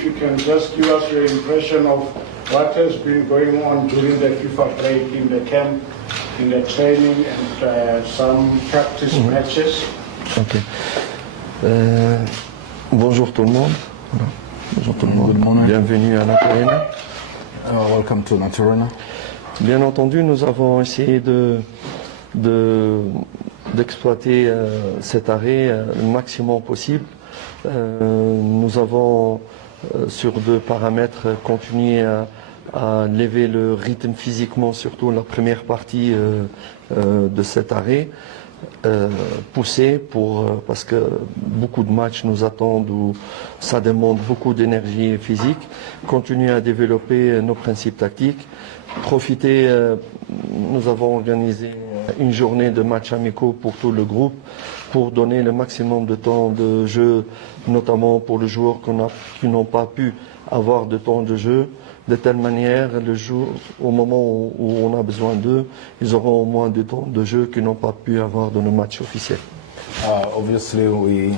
if you can just give us your impression of what has been going on during the FIFA break in the camp, in the training and some practice matches. Ok. Bonjour tout le monde. Bonjour tout le monde. Good morning. Bienvenue à Nasreddine. Welcome to Nasreddine. Bien entendu, nous avons essayé d'exploiter cet arrêt le maximum possible. Nous avons sur deux paramètres continué à lever le rythme physiquement, surtout la première partie de cet arrêt. Pousser parce que beaucoup de matchs nous attendent où ça demande beaucoup d'énergie physique, continuer à développer nos principes tactiques, profiter, nous avons organisé une journée de matchs amicaux pour tout le groupe pour donner le maximum de temps de jeu, notamment pour les joueurs qui n'ont pas pu avoir de temps de jeu. De telle manière, le jour, au moment où on a besoin d'eux, ils auront au moins de temps de jeu qu'ils n'ont pas pu avoir dans nos matchs officiels. Obviously, we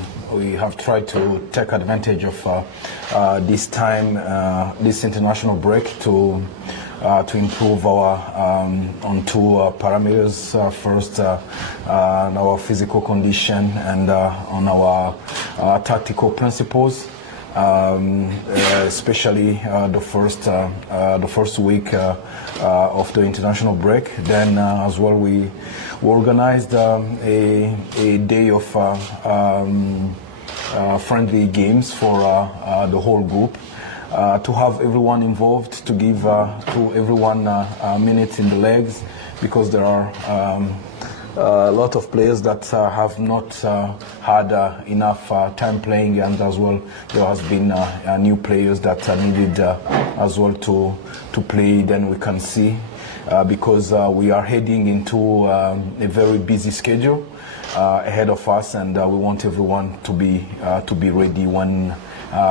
have tried to take advantage of this time, this international break to improve our on two parameters. First, on our physical condition and on our tactical principles. Especially the first week of the international break. Then as well we organized a day of friendly games for the whole group to have everyone involved, to give to everyone minutes in the legs, because there are a lot of players that have not had enough time playing, and as well there has been new players that needed as well to play. Then we can see because we are heading into a very busy schedule ahead of us, and we want everyone to be ready when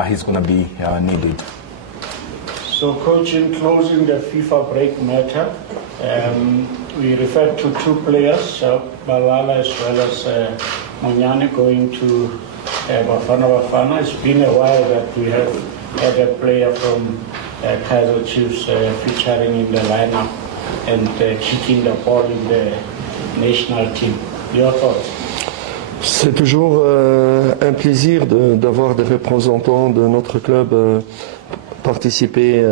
he's going to be needed. So, Coach, in closing the FIFA break matter, we referred to two players, Balala as well as Monyane, going to Bafana Bafana. It's been a while that we have had a player from Kaizer Chiefs featuring in the lineup and kicking the ball in the national team. Your thoughts? C'est toujours un plaisir d'avoir des représentants de notre club participer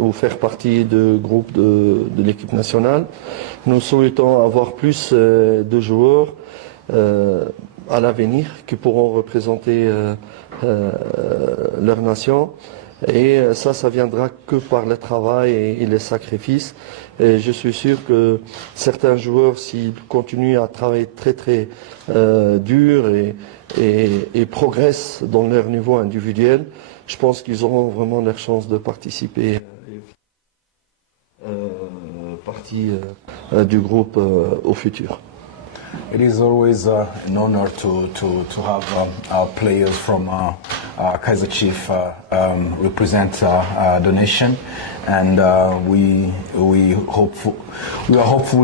ou faire partie du groupe de l'équipe nationale. Nous souhaitons avoir plus de joueurs à l'avenir qui pourront représenter leur nation. Et ça viendra que par le travail et les sacrifices. Et je suis sûr que certains joueurs, s'ils continuent à travailler très dur et progressent dans leur niveau individuel, je pense qu'ils auront vraiment leur chance de participer partie du groupe au futur. It is always an honor to have our players from Kaizer Chiefs represent the nation, and we are hopeful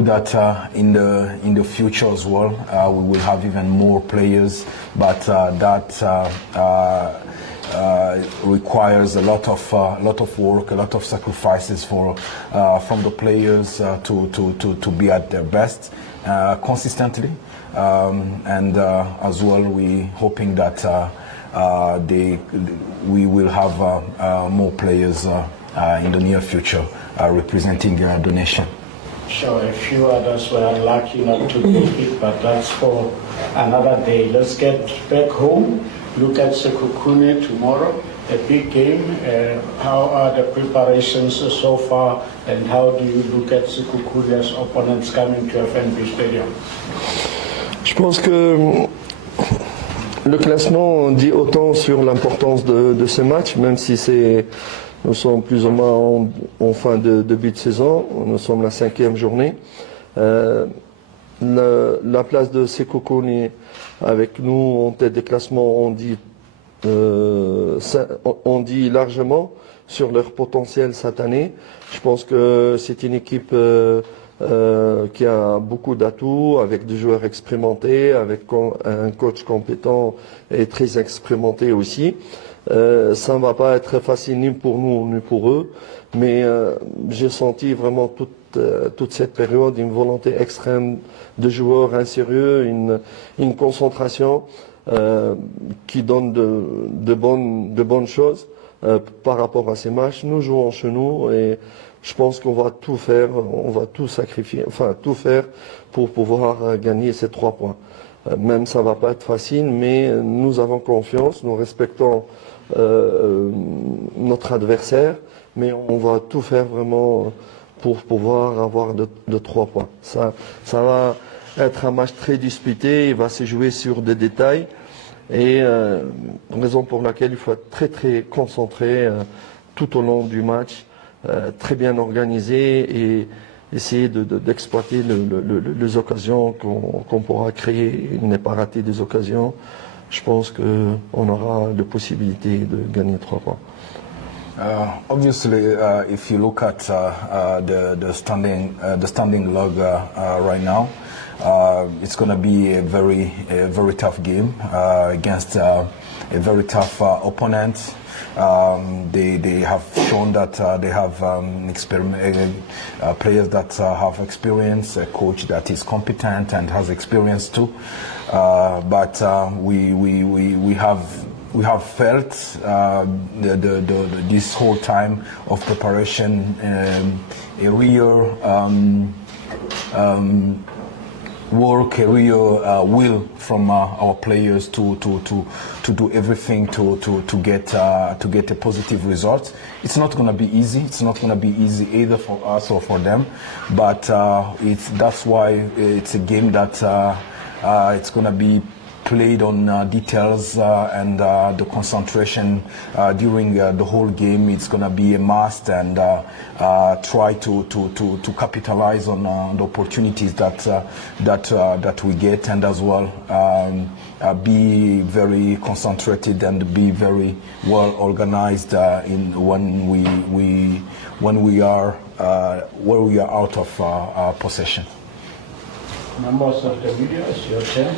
that in the future as well we will have even more players, but that requires a lot of work, a lot of sacrifices from the players to be at their best consistently, and as well we hoping that we will have more players in the near future representing the nation. Sure, a few others were lucky not to make it, but that's for another day. Let's get back home. Look at Sekhukhune tomorrow, a big game. How are the preparations so far, and how do you look at Sekhukhune's opponents coming to FNB Stadium? Je pense que le classement dit autant sur l'importance de ce match, même si nous sommes plus ou moins en fin de début de saison. Nous sommes la 5e journée. La place de Sekhukhune avec nous en tête de classement, on dit largement sur leur potentiel cette année. Je pense que c'est une équipe qui a beaucoup d'atouts, avec des joueurs expérimentés, avec un coach compétent et très expérimenté aussi. Ça ne va pas être facile ni pour nous ni pour eux, mais j'ai senti vraiment toute cette période une volonté extrême de joueurs, un sérieux, une concentration qui donne de bonnes choses par rapport à ces matchs. Nous jouons chez nous et je pense qu'on va tout faire, on va tout sacrifier, enfin tout faire pour pouvoir gagner ces 3 points. Même ça va pas être facile, mais nous avons confiance, nous respectons notre adversaire, mais on va tout faire vraiment pour pouvoir avoir de 3 points. Ça va être un match très disputé, il va se jouer sur des détails et raison pour laquelle il faut être très très concentré tout au long du match, très bien organisé et essayer d'exploiter les occasions qu'on pourra créer. Il n'est pas raté des occasions. Je pense qu'on aura la possibilité de gagner 3 points. Obviously, if you look at the standing log right now, it's going to be a very tough game against a very tough opponent. They have shown that they have players that have experience, a coach that is competent and has experience too. But we have felt this whole time of preparation a real work, a real will from our players to do everything to get a positive result. It's not going to be easy. It's not going to be easy either for us or for them. But that's why it's a game that it's going to be played on details and the concentration during the whole game. It's going to be a must and try to capitalize on the opportunities that we get, and as well be very concentrated and be very well organized when we are out of possession. Members of the media, it's your turn.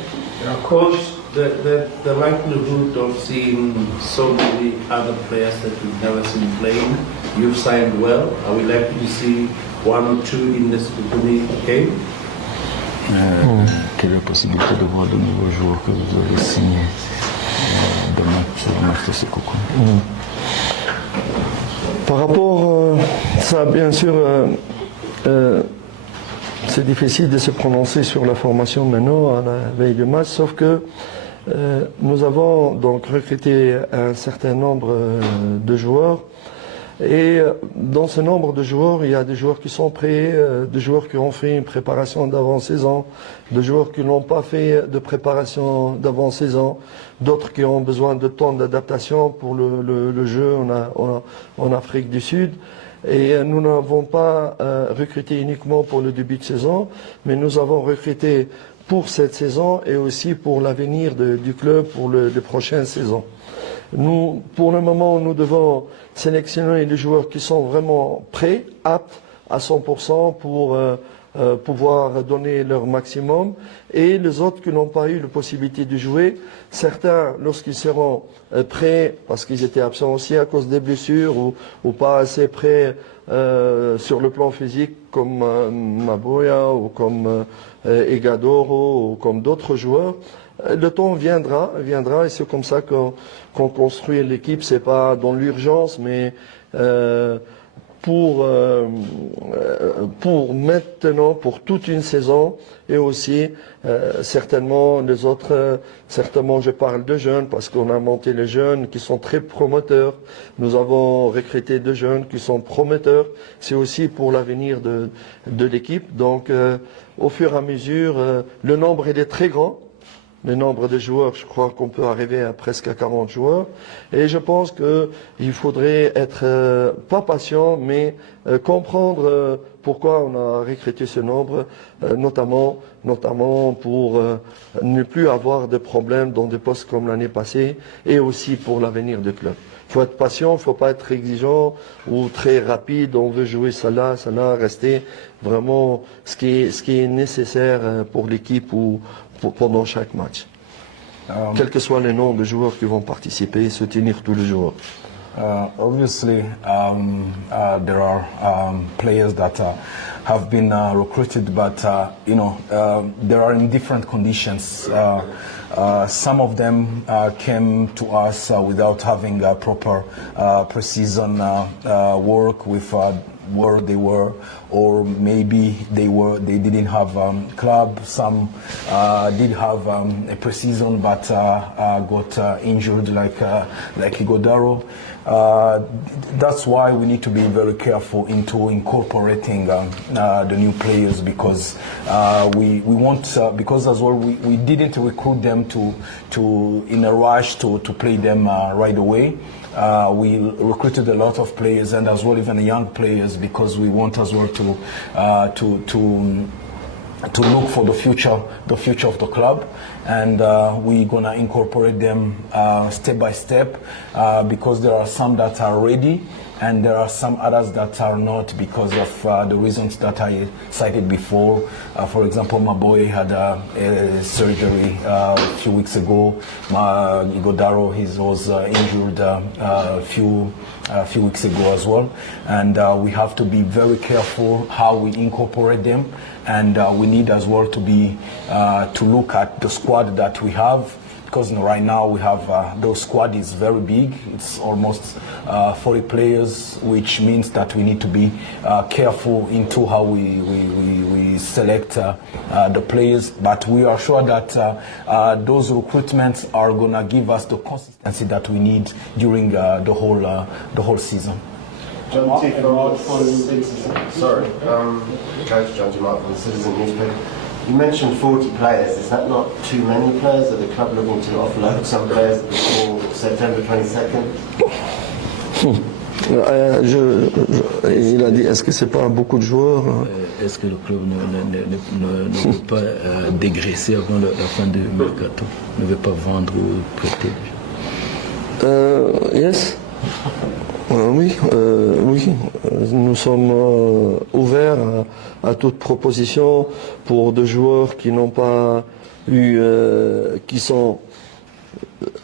Coach, the likelihood of seeing so many other players that we've never seen playing, you've signed well. Are we likely to see 1 or 2 in the Sekhukhune game? Quelle est la possibilité de voir de nouveaux joueurs que vous avez signés dans le match de Sekhukhune? Par rapport à ça, bien sûr, c'est difficile de se prononcer sur la formation maintenant à la veille du match, sauf que nous avons donc recruté un certain nombre de joueurs. Et dans ce nombre de joueurs, il y a des joueurs qui sont prêts, des joueurs qui ont fait une préparation d'avant-saison, des joueurs qui n'ont pas fait de préparation d'avant-saison, d'autres qui ont besoin de temps d'adaptation pour le jeu en Afrique du Sud. Et nous n'avons pas recruté uniquement pour le début de saison, mais nous avons recruté pour cette saison et aussi pour l'avenir du club pour les prochaines saisons. Nous, pour le moment, nous devons sélectionner les joueurs qui sont vraiment prêts, aptes à 100% pour pouvoir donner leur maximum, et les autres qui n'ont pas eu la possibilité de jouer, certains lorsqu'ils seront prêts parce qu'ils étaient absents aussi à cause des blessures ou pas assez prêts sur le plan physique comme Maboya ou comme Egadoro ou comme d'autres joueurs. Le temps viendra et c'est comme ça qu'on construit l'équipe. C'est pas dans l'urgence, mais pour maintenant, pour toute une saison, et aussi certainement les autres, certainement je parle de jeunes parce qu'on a monté les jeunes qui sont très promoteurs. Nous avons recruté des jeunes qui sont prometteurs. C'est aussi pour l'avenir de l'équipe. Donc au fur et à mesure, le nombre il est très grand. Le nombre de joueurs, je crois qu'on peut arriver à presque à 40 joueurs. Et je pense qu'il faudrait être pas patient, mais comprendre pourquoi on a recruté ce nombre, notamment pour ne plus avoir de problèmes dans des postes comme l'année passée, et aussi pour l'avenir du club. Il faut être patient, il ne faut pas être exigeant ou très rapide. On veut jouer ça là, rester vraiment ce qui est nécessaire pour l'équipe ou pendant chaque match. quels que soient les noms de joueurs qui vont participer et se tenir tous les jours? Obviously, there are players that have been recruited, but they are in different conditions. Some of them came to us without having proper pre-season work with where they were, or maybe they didn't have club. Some did have a pre-season but got injured, like Igodaro. That's why we need to be very careful into incorporating the new players, because we want, because as well we didn't recruit them to in a rush to play them right away. We recruited a lot of players, and as well even young players, because we want as well to look for the future of the club, and we're gonna incorporate them step by step, because there are some that are ready and there are some others that are not, because of the reasons that I cited before. For example, my boy had a surgery a few weeks ago. Igodaro, he was injured a few weeks ago as well, and we have to be very careful how we incorporate them, and we need as well to be to look at the squad that we have, because right now we have the squad is very big. It's almost 40 players, which means that we need to be careful into how we select the players. But we are sure that those recruitments are gonna give us the consistency that we need during the whole season. John T. from Sorry, Coach John T. Mark from the Citizen newspaper. You mentioned 40 players. Is that not too many players? Are the club looking to offload some players before September 22nd? Il a dit, est-ce que c'est pas beaucoup de joueurs? Est-ce que le club ne veut pas dégraisser avant la fin du mercato? Ne veut pas vendre ou prêter? Yes. Oui, nous sommes ouverts à toute proposition pour des joueurs qui n'ont pas eu, qui sont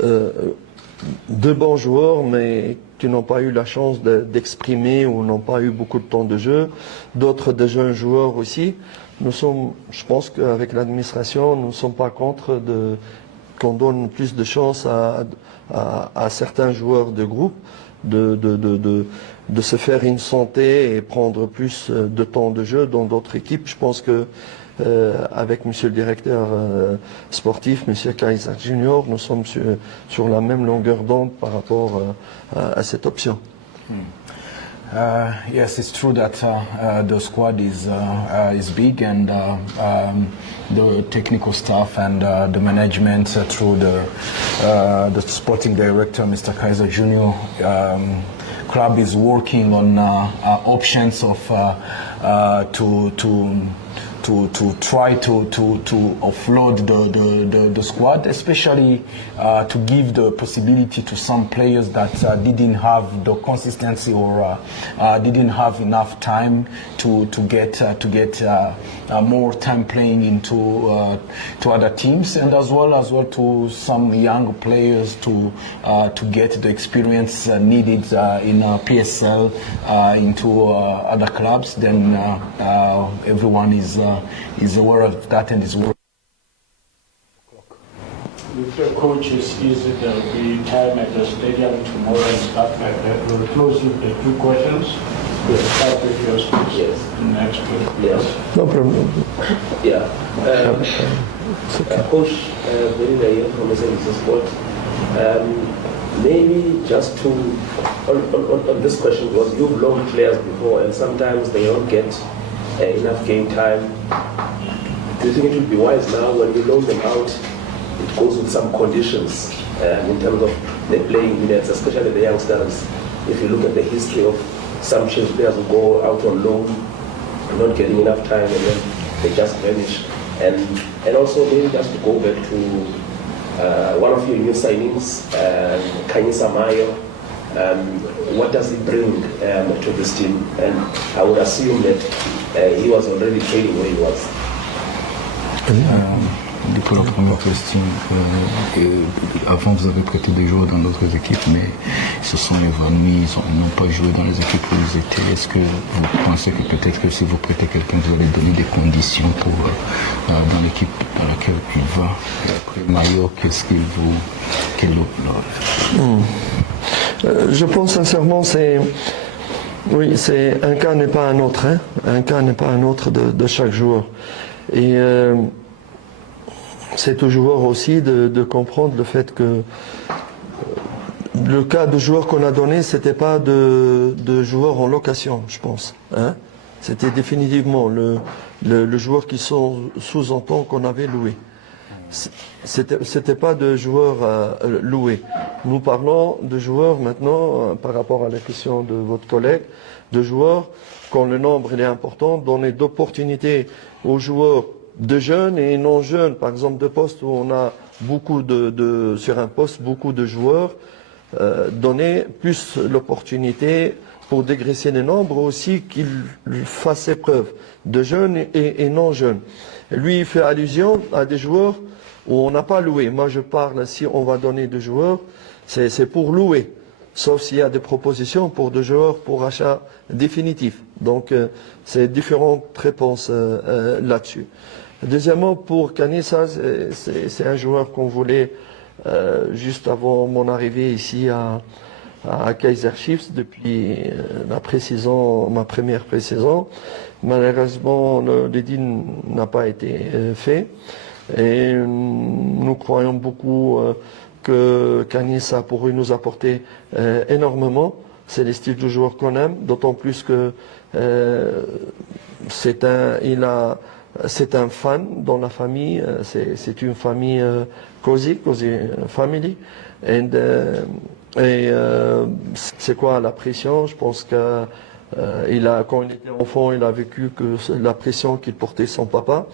de bons joueurs, mais qui n'ont pas eu la chance d'exprimer ou n'ont pas eu beaucoup de temps de jeu. D'autres de jeunes joueurs aussi. Nous sommes, je pense qu'avec l'administration, nous ne sommes pas contre qu'on donne plus de chance à certains joueurs de groupe de se faire une santé et prendre plus de temps de jeu dans d'autres équipes. Je pense que avec Monsieur le directeur sportif, Monsieur Kaizer Junior, nous sommes sur la même longueur d'onde par rapport à cette option. Yes, it's true that the squad is big, and the technical staff and the management through the sporting director, Mr. Kaizer Jr. Club is working on options of to try to offload the squad, especially to give the possibility to some players that didn't have the consistency or didn't have enough time to get more time playing into to other teams, and as well to some young players to get the experience needed in PSL into other clubs. Then everyone is aware of that and is working. With the coaches, is it there will be time at the stadium tomorrow and stuff like that? We'll close with the two questions. We'll start with your speech. Yes. Next week. Yes. No problem. Yeah. Coach, very naive from the sport. Maybe just to on this question, because you've loaned players before and sometimes they don't get enough game time. Do you think it would be wise now when you loan them out, it goes with some conditions in terms of the playing minutes, especially the youngsters? If you look at the history of some Chiefs players who go out on loan, not getting enough time, and then they just vanish. And also maybe just to go back to one of your new signings, Khanyisa Mayo. What does he bring to this team? And I would assume that he was already training where he was. pour la première question, avant vous avez prêté des joueurs dans d'autres équipes, mais ils se sont évanouis, ils n'ont pas joué dans les équipes où ils étaient. Est-ce que vous pensez que peut-être que si vous prêtez quelqu'un, vous allez donner des conditions pour dans l'équipe dans laquelle il va? Et après Mayo, qu'est-ce qu'il vous... Je pense sincèrement, oui, c'est un cas n'est pas un autre, hein. Un cas n'est pas un autre de chaque joueur. Et c'est au joueur aussi de comprendre le fait que le cas de joueur qu'on a donné, c'était pas de joueur en location, je pense. Hein. C'était définitivement le joueur qui sous-entend qu'on avait loué. C'était pas de joueurs loués. Nous parlons de joueurs maintenant, par rapport à la question de votre collègue, de joueurs, quand le nombre est important, donner d'opportunités aux joueurs de jeunes et non jeunes. Par exemple, de postes où on a beaucoup sur un poste, beaucoup de joueurs, donner plus l'opportunité pour dégraisser les nombres aussi qu'ils fassent ses preuves, de jeunes et non jeunes. Lui, il fait allusion à des joueurs où on n'a pas loué. Moi, je parle, si on va donner des joueurs, c'est pour louer. Sauf s'il y a des propositions pour des joueurs pour achat définitif. Donc, c'est différentes réponses là-dessus. Deuxièmement, pour Khanyisa, c'est un joueur qu'on voulait juste avant mon arrivée ici à Kaizer Chiefs depuis ma première pré-saison. Malheureusement, le deal n'a pas été fait. Et nous croyons beaucoup que Khanyisa pourrait nous apporter énormément. C'est le style de joueur qu'on aime, d'autant plus que c'est un fan dans la famille. C'est une famille cozy family. Et c'est quoi la pression? Je pense que quand il était enfant, il a vécu la pression qu'il portait son papa.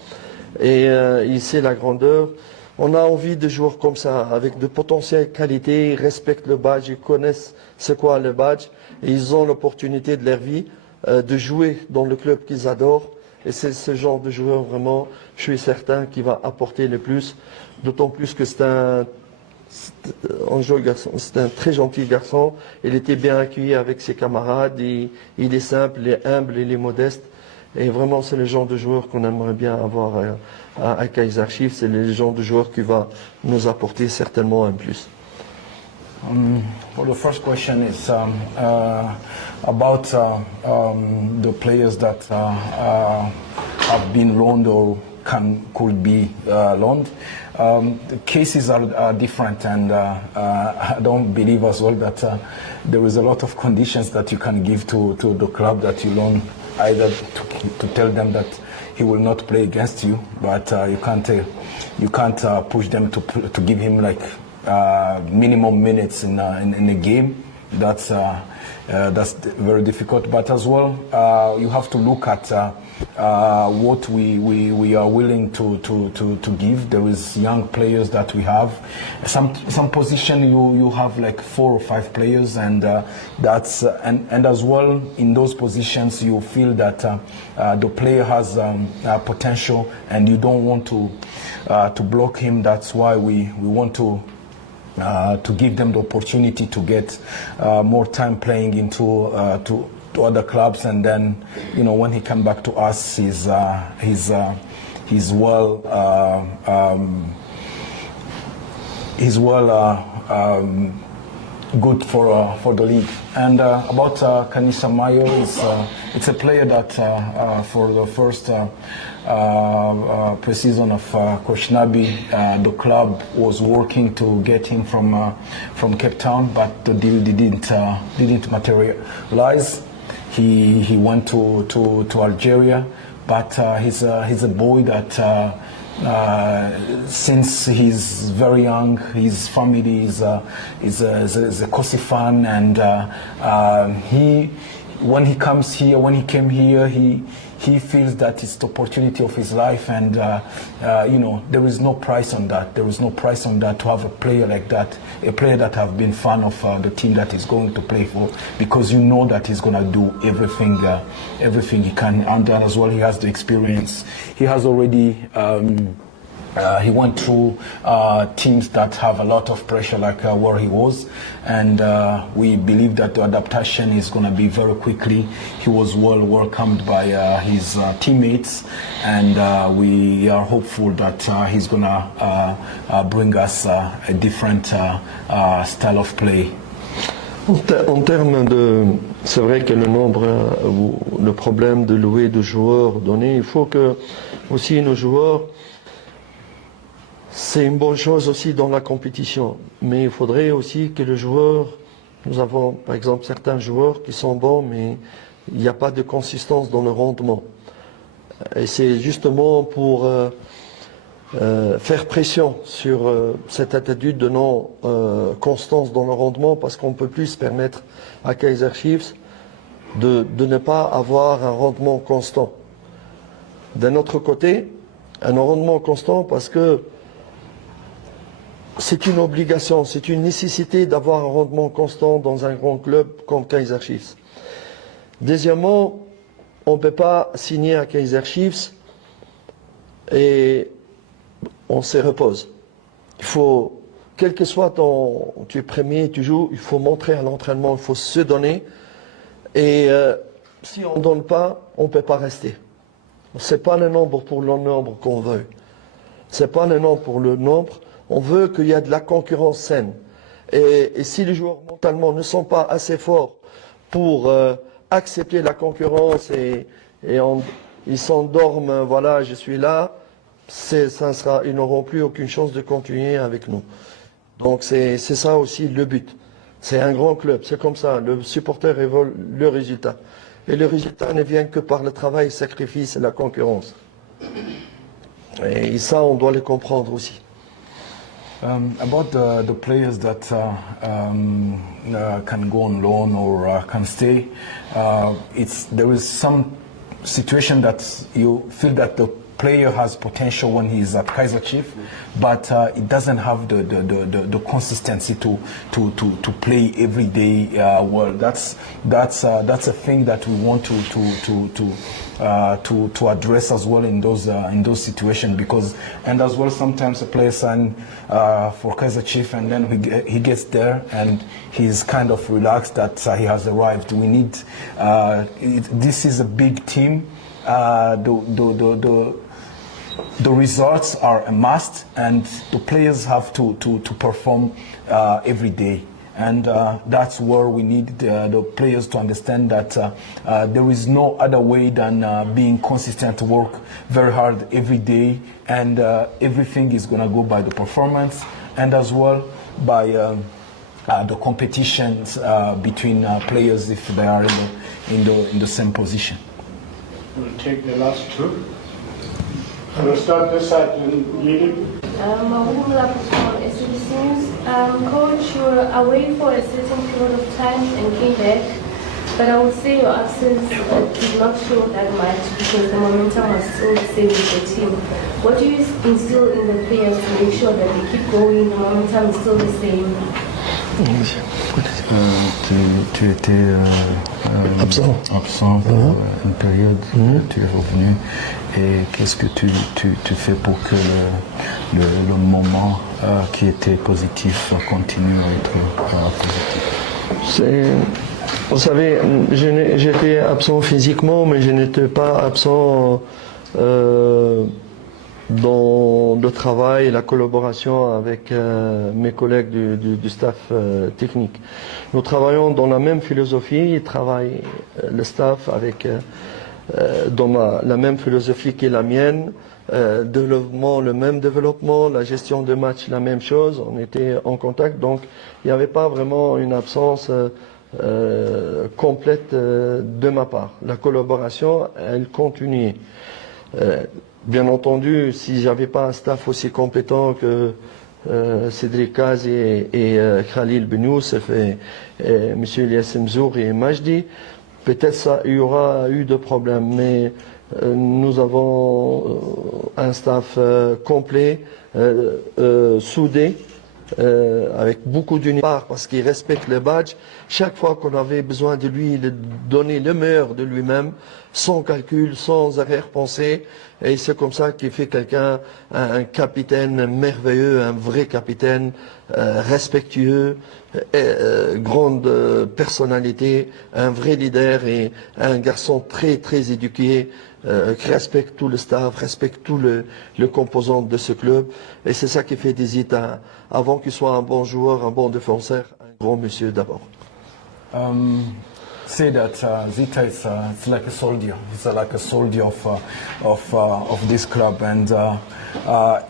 Et il sait la grandeur. On a envie de joueurs comme ça, avec de potentielles qualités, ils respectent le badge, ils connaissent c'est quoi le badge, et ils ont l'opportunité de leur vie de jouer dans le club qu'ils adorent. Et c'est ce genre de joueur vraiment, je suis certain, qui va apporter le plus, d'autant plus que c'est un très gentil garçon, il était bien accueilli avec ses camarades, il est simple, il est humble, il est modeste. Et vraiment, c'est le genre de joueur qu'on aimerait bien avoir à Kaizer Chiefs. C'est le genre de joueur qui va nous apporter certainement un plus. Well, the first question is about the players that have been loaned or could be loaned. The cases are different, and I don't believe as well that there is a lot of conditions that you can give to the club that you loan. Either to tell them that he will not play against you, but you can't push them to give him like minimum minutes in a game. That's very difficult. But as well, you have to look at what we are willing to give. There is young players that we have. Some position you have like 4 or 5 players, and that's and as well in those positions you feel that the player has potential, and you don't want to block him. That's why we want to give them the opportunity to get more time playing into to other clubs, and then when he come back to us, he's well good for the league. And about Kaizer Mayo, it's a player that for the first pre-season of Coach Nabi, the club was working to get him from Cape Town, but the deal didn't materialize. He went to Algeria, but he's a boy that since he's very young, his family is a Kosi fan, and when he came here, he feels that it's the opportunity of his life, and there is no price on that. There is no price on that to have a player like that, a player that have been fan of the team that he's going to play for, because you know that he's going to do everything he can, and as well he has the experience. He has already He went through teams that have a lot of pressure, like where he was, and we believe that the adaptation is going to be very quickly. He was well welcomed by his teammates, and we are hopeful that he's going to bring us a different style of play. En termes de, c'est vrai que le nombre, le problème de louer de joueurs donnés, il faut que aussi nos joueurs. C'est une bonne chose aussi dans la compétition, mais il faudrait aussi que le joueur, nous avons par exemple certains joueurs qui sont bons, mais il n'y a pas de consistance dans le rendement. Et c'est justement pour faire pression sur cette attitude de non-constance dans le rendement, parce qu'on ne peut plus se permettre à Kaizer Chiefs de ne pas avoir un rendement constant. D'un autre côté, un rendement constant parce que c'est une obligation, c'est une nécessité d'avoir un rendement constant dans un grand club comme Kaizer Chiefs. Deuxièmement, on ne peut pas signer à Kaizer Chiefs et on se repose. Il faut, quel que soit tu es premier, tu joues, il faut montrer à l'entraînement, il faut se donner. Et si on ne donne pas, on ne peut pas rester. Ce n'est pas le nombre pour le nombre qu'on veut. Ce n'est pas le nombre pour le nombre. On veut qu'il y ait de la concurrence saine. Et si les joueurs mentalement ne sont pas assez forts pour accepter la concurrence et ils s'endorment, voilà, je suis là, ils n'auront plus aucune chance de continuer avec nous. Donc c'est ça aussi le but. C'est un grand club, c'est comme ça. Le supporter veut le résultat. Et le résultat ne vient que par le travail, le sacrifice et la concurrence. Et ça, on doit le comprendre aussi. About the players that can go on loan or can stay, there is some situation that you feel that the player has potential when he's at Kaizer Chiefs, but it doesn't have the consistency to play every day well. That's a thing that we want to address as well in those situations, because and as well sometimes a player sign for Kaizer Chiefs and then he gets there and he's kind of relaxed that he has arrived. We need this is a big team. The results are a must, and the players have to perform every day. And that's where we need the players to understand that there is no other way than being consistent, to work very hard every day, and everything is going to go by the performance and as well by the competitions between players if they are in the same position. We'll take the last two. We'll start this side and lead it. Coach, you were away for a certain period of time and came back, but I would say your absence did not show that much because the momentum was still the same with the team. What do you instill in the players to make sure that they keep going, the momentum is still the same? Tu étais absent pour une période, tu es revenu, et qu'est-ce que tu fais pour que le moment qui était positif continue à être positif? Vous savez, j'étais absent physiquement, mais je n'étais pas absent dans le travail et la collaboration avec mes collègues du staff technique. Nous travaillons dans la même philosophie, le staff avec dans la même philosophie qui est la mienne, développement, le même développement, la gestion de match, la même chose, on était en contact, donc il n'y avait pas vraiment une absence complète de ma part. La collaboration, elle continuait. Bien entendu, si j'avais pas un staff aussi compétent que Cédric Kaz et Khalil Ben Youssef et M. Elias Mzour et Majdi, peut-être il y aura eu de problèmes, mais nous avons un staff complet, soudé, avec beaucoup d'unité, parce qu'il respecte le badge. Chaque fois qu'on avait besoin de lui, il donnait le meilleur de lui-même, sans calcul, sans arrière-pensée. Et c'est comme ça qu'il fait quelqu'un, un capitaine merveilleux, un vrai capitaine, respectueux, grande personnalité, un vrai leader et un garçon très très éduqué, qui respecte tout le staff, respecte tout le composant de ce club. Et c'est ça qui fait d'hésiter avant qu'il soit un bon joueur, un bon défenseur, un grand monsieur d'abord. Say that Zita is it's like a soldier. He's like a soldier of this club, and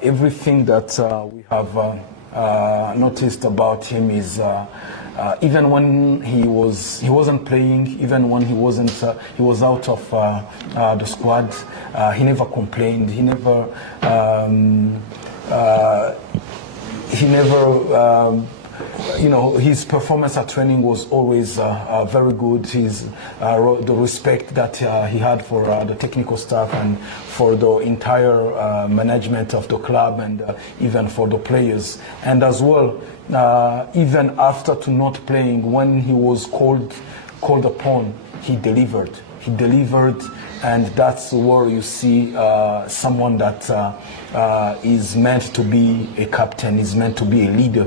everything that we have noticed about him is even when he wasn't playing, even when he was out of the squad, he never complained. He never you know, his performance at training was always very good. The respect that he had for the technical staff and for the entire management of the club, and even for the players. And as well, even after to not playing, when he was called upon, he delivered. He delivered, and that's where you see someone that is meant to be a captain, is meant to be a leader.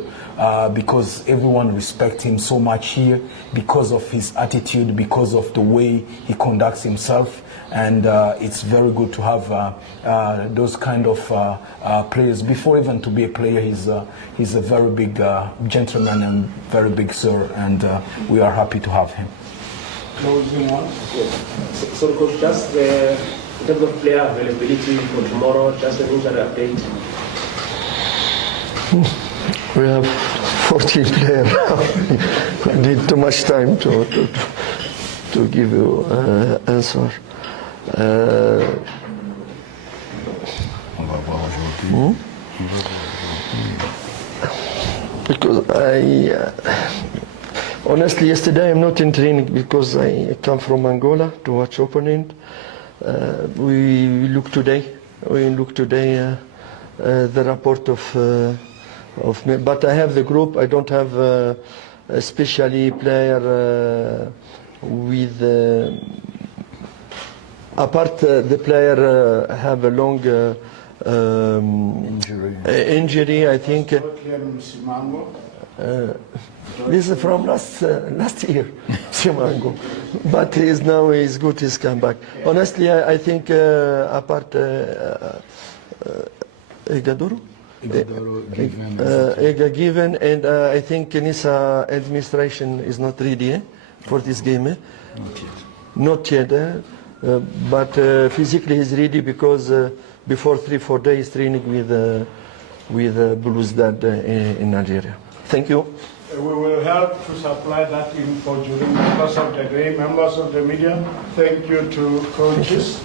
Because everyone respects him so much here, because of his attitude, because of the way he conducts himself, and it's very good to have those kind of players. Before even to be a player, he's a very big gentleman and very big sir, and we are happy to have him. Closing one. Yes. So coach, just in terms of player availability for tomorrow, just an injury update. We have 14 players. I need too much time to give you answer. On va voir aujourd'hui. Because honestly, yesterday I'm not in training because I come from Angola to watch opponent. We look today the report of me, but I have the group. I don't have a specially player with apart the player have a long injury. I think this is from last year, Simango, but he's good. He's come back. Honestly, I think apart Egaduru. Given, and I think Khanyisa administration is not ready for this game. Not yet. But physically he's ready because before 3-4 days training with Blues Dad in Nigeria. Thank you. We will help to supply that info during the course of the day. Members of the media, thank you to coaches.